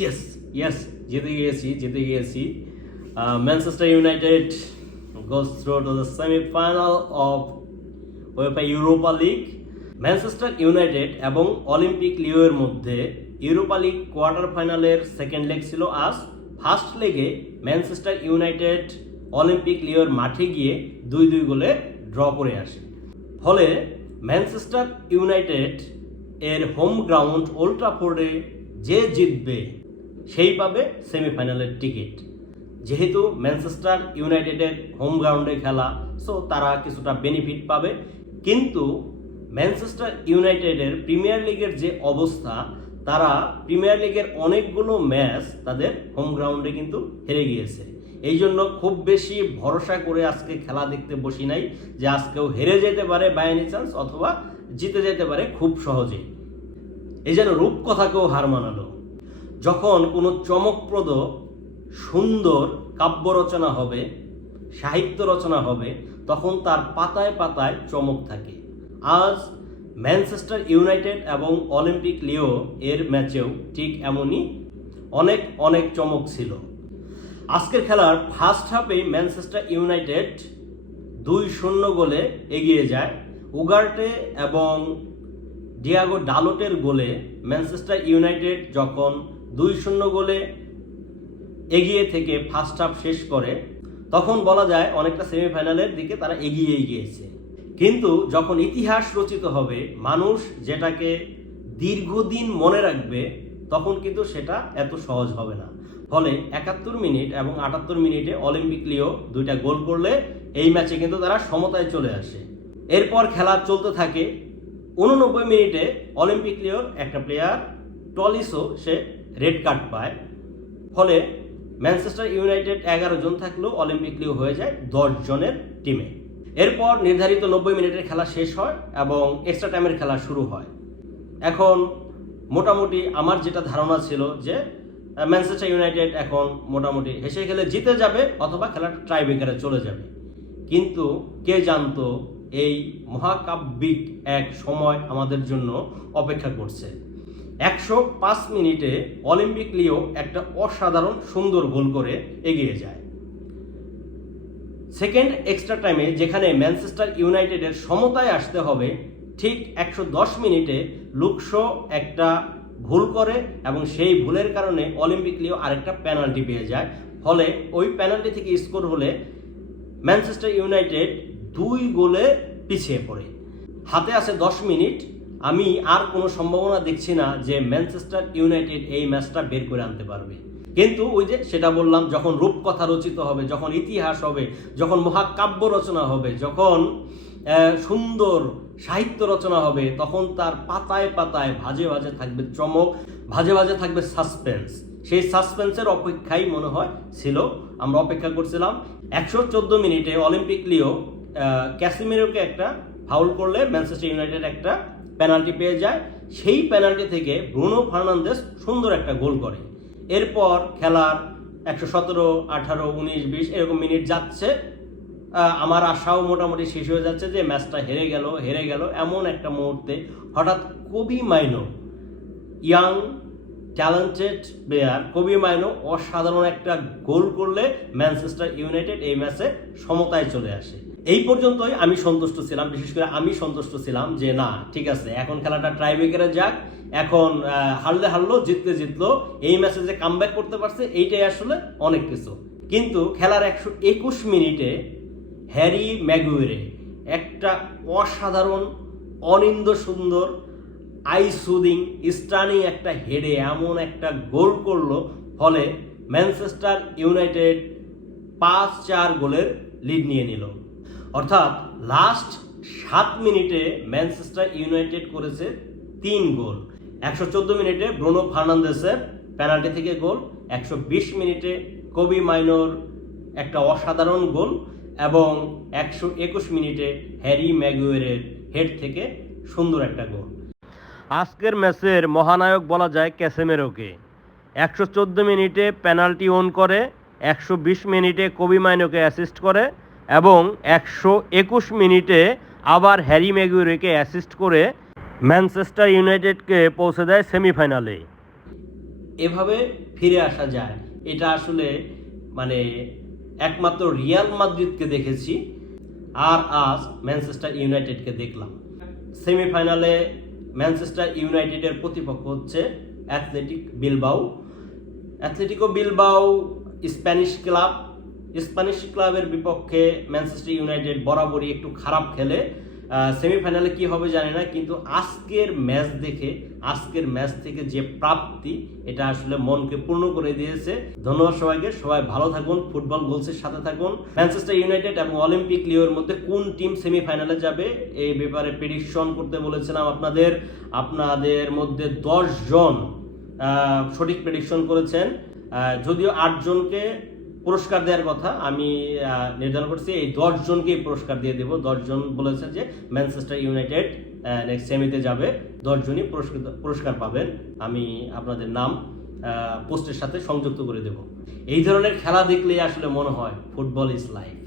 Yes yes, জিতে গিয়েছি। Manchester United goes through to the semi-final of UEFA Europa league. Manchester United এবং Olympic লিওর মধ্যে Europa league quarter ফাইনালের second leg ছিল আজ। ফার্স্ট লেগে ম্যানচেস্টার ইউনাইটেড অলিম্পিক লিওর মাঠে গিয়ে 2-2 গোলে ড্র করে আসে। ফলে ম্যানচেস্টার ইউনাইটেড এর হোম গ্রাউন্ড ওল্ড ট্রাফোর্ডে যে জিতবে সেই পাবে সেমিফাইনালের টিকিট। যেহেতু ম্যানচেস্টার ইউনাইটেডের হোম গ্রাউন্ডে খেলা, সো তারা কিছুটা বেনিফিট পাবে। কিন্তু ম্যানচেস্টার ইউনাইটেডের প্রিমিয়ার লিগের যে অবস্থা, তারা প্রিমিয়ার লিগের অনেকগুলো ম্যাচ তাদের হোম গ্রাউন্ডে কিন্তু হেরে গিয়েছে। এই জন্য খুব বেশি ভরসা করে আজকে খেলা দেখতে বসি নাই যে আজকেও হেরে যেতে পারে বাই এনি চান্স, অথবা জিতে যেতে পারে খুব সহজেই। এই যেন রূপকথাকেও হার মানালো। যখন কোনো চমকপ্রদ সুন্দর কাব্য রচনা হবে, সাহিত্য রচনা হবে, তখন তার পাতায় পাতায় চমক থাকে। আজ ম্যানচেস্টার ইউনাইটেড এবং অলিম্পিক লিও এর ম্যাচেও ঠিক এমনই অনেক অনেক চমক ছিল। আজকের খেলার ফার্স্ট হাফেই ম্যানচেস্টার ইউনাইটেড 2-0 গোলে এগিয়ে যায়। উগার্টে এবং ডিয়াগো ডালোটের গোলে ম্যানচেস্টার ইউনাইটেড যখন 2-0 গোলে এগিয়ে থেকে ফার্স্ট হাফ শেষ করে, তখন বলা যায় অনেকটা সেমিফাইনালের দিকে তারা এগিয়েই গিয়েছে। কিন্তু যখন ইতিহাস রচিত হবে, মানুষ যেটাকে দীর্ঘদিন মনে রাখবে, তখন কিন্তু সেটা এত সহজ হবে না। ফলে 71 মিনিট এবং 78 মিনিটে অলিম্পিক লিও 2টা গোল করলে এই ম্যাচে কিন্তু তারা সমতায় চলে আসে। এরপর খেলা চলতে থাকে। 89 মিনিটে অলিম্পিক লিওর একটা প্লেয়ার টলিসো সে রেড কার্ড পায়। ফলে ম্যানচেস্টার ইউনাইটেড 11 জন থাকলেও অলিম্পিক লিও হয়ে যায় 10 জনের টিমে। এরপর নির্ধারিত 90 মিনিটের খেলা শেষ হয় এবং এক্সট্রা টাইমের খেলা শুরু হয়। এখন মোটামুটি আমার যেটা ধারণা ছিল যে ম্যানচেস্টার ইউনাইটেড এখন মোটামুটি হেসে খেলে জিতে যাবে অথবা খেলাটা টাইব্রেকারে চলে যাবে। কিন্তু কে জানতো এই মহাকাব্যিক এক সময় আমাদের জন্য অপেক্ষা করছে। 105 মিনিটে অলিম্পিক লিও একটা অসাধারণ সুন্দর গোল করে এগিয়ে যায়। সেকেন্ড এক্সট্রা টাইমে যেখানে ম্যানচেস্টার ইউনাইটেডের সমতায় আসতে হবে, ঠিক 110 মিনিটে লুকশো একটা ভুল করে এবং সেই ভুলের কারণে অলিম্পিক লিও আরেকটা পেনাল্টি পেয়ে যায়। ফলে ওই পেনাল্টি থেকে স্কোর হলে ম্যানচেস্টার ইউনাইটেড 2 গোলে পিছিয়ে পড়ে। হাতে আছে 10 মিনিট। আমি আর কোনো সম্ভাবনা দেখছি না যে ম্যানচেস্টার ইউনাইটেড এই ম্যাচটা বের করে আনতে পারবে। কিন্তু ওই যে সেটা বললাম, যখন রূপকথা রচিত হবে, যখন ইতিহাস হবে, যখন মহাকাব্য রচনা হবে, যখন সুন্দর সাহিত্য রচনা হবে, তখন তার পাতায় পাতায় ভাজে ভাজে থাকবে চমক, ভাজে ভাজে থাকবে সাসপেন্স। সেই সাসপেন্সের অপেক্ষাই মনে হয় ছিল, আমরা অপেক্ষা করছিলাম। 114 মিনিটে অলিম্পিক লিও ক্যাসিমিরোকে একটা ফাউল করলে ম্যানচেস্টার ইউনাইটেড একটা পেনাল্টি পেয়ে যায়। সেই পেনাল্টি থেকে ব্রুনো ফার্নান্দেস সুন্দর একটা গোল করে। এরপর খেলার 117, 18, 19, 20 এরকম মিনিট যাচ্ছে। আমার আশাও মোটামুটি শেষ হয়ে যাচ্ছে যে ম্যাচটা হেরে গেল। এমন একটা মুহূর্তে হঠাৎ Kobbie Mainoo, young talented player Kobbie Mainoo অসাধারণ একটা গোল করলে ম্যানচেস্টার ইউনাইটেড এই ম্যাচে সমতায় চলে আসে। এই পর্যন্তই আমি সন্তুষ্ট ছিলাম। বিশেষ করে আমি সন্তুষ্ট ছিলাম যে না, ঠিক আছে, এখন খেলাটা ট্রাইব্রেকারে যাক। এখন হারলো, জিতলো, এই ম্যাচে যে কামব্যাক করতে পারছে এইটাই আসলে অনেক কিছু। কিন্তু খেলার 121 মিনিটে হ্যারি ম্যাগুয়েরে একটা অসাধারণ অনিন্দ সুন্দর আই সুদিং স্টানিং একটা হেডে এমন একটা গোল করলো। ফলে ম্যানচেস্টার ইউনাইটেড 5-4 গোলের লিড নিয়ে নিল। অর্থাৎ লাস্ট 7 মিনিটে ম্যানচেস্টার ইউনাইটেড করেছে 3 গোল। 114 মিনিটে ব্রুনো ফার্নান্দেসের পেনাল্টি থেকে গোল, 120 মিনিটে কোবি মাইনোর একটা অসাধারণ গোল এবং 121 মিনিটে হ্যারি ম্যাগুয়েরের হেড থেকে সুন্দর একটা গোল। আজকের ম্যাচের মহানায়ক বলা যায় ক্যাসেমেরোকে। 114 মিনিটে পেনাল্টি ওন করে, 120 মিনিটে কোবি মাইনোকে অ্যাসিস্ট করে এবং 121 মিনিটে আবার হ্যারি ম্যাগুয়েরেকে অ্যাসিস্ট করে ম্যানচেস্টার ইউনাইটেডকে পৌঁছে দেয় সেমিফাইনালে। এভাবে ফিরে আসা যায়, এটা আসলে মানে একমাত্র রিয়াল মাদ্রিদকে দেখেছি, আর আজ ম্যানচেস্টার ইউনাইটেডকে দেখলাম। সেমিফাইনালে ম্যানচেস্টার ইউনাইটেডের প্রতিপক্ষ হচ্ছে অ্যাথলেটিকো বিলবাও স্প্যানিশ ক্লাবের বিপক্ষে ম্যানচেস্টার ইউনাইটেড বরাবরই একটু খারাপ খেলে। সেমিফাইনালে কি হবে জানি না, কিন্তু আজকের ম্যাচ থেকে যে প্রাপ্তি, এটা আসলে মনকে পূর্ণ করে দিয়েছে। ধন্যবাদ সবাইকে, সবাই ভালো থাকুন, ফুটবল গোলসের সাথে থাকুন। ম্যানচেস্টার ইউনাইটেড এবং অলিম্পিক লিওর মধ্যে কোন টিম সেমিফাইনালে যাবে এই ব্যাপারে প্রেডিকশন করতে বলেছিলাম আপনাদের মধ্যে 10 জন সঠিক প্রেডিকশন করেছেন। যদিও 8 জনকে পুরস্কার দেওয়ার কথা আমি নির্ধারণ করছি, এই 10 জনকেই পুরস্কার দিয়ে দেব। 10 জন বলেছে যে ম্যানচেস্টার ইউনাইটেড নেক্সট সেমিতে যাবে, 10 জনই পুরস্কার পাবেন। আমি আপনাদের নাম পোস্টের সাথে সংযুক্ত করে দেব। এই ধরনের খেলা দেখলেই আসলে মনে হয় ফুটবল ইজ লাইফ।